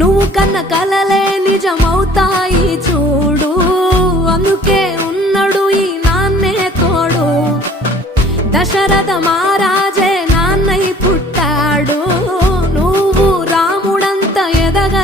నువ్వు కన్న కలలే నిజమవుతాయి చూడు, అందుకే ఉన్నాడు ఈ నాన్నే తోడు. దశరథ మహారాజే నాన్నై పుట్టాడు, నువ్వు రాముడంత ఎదగ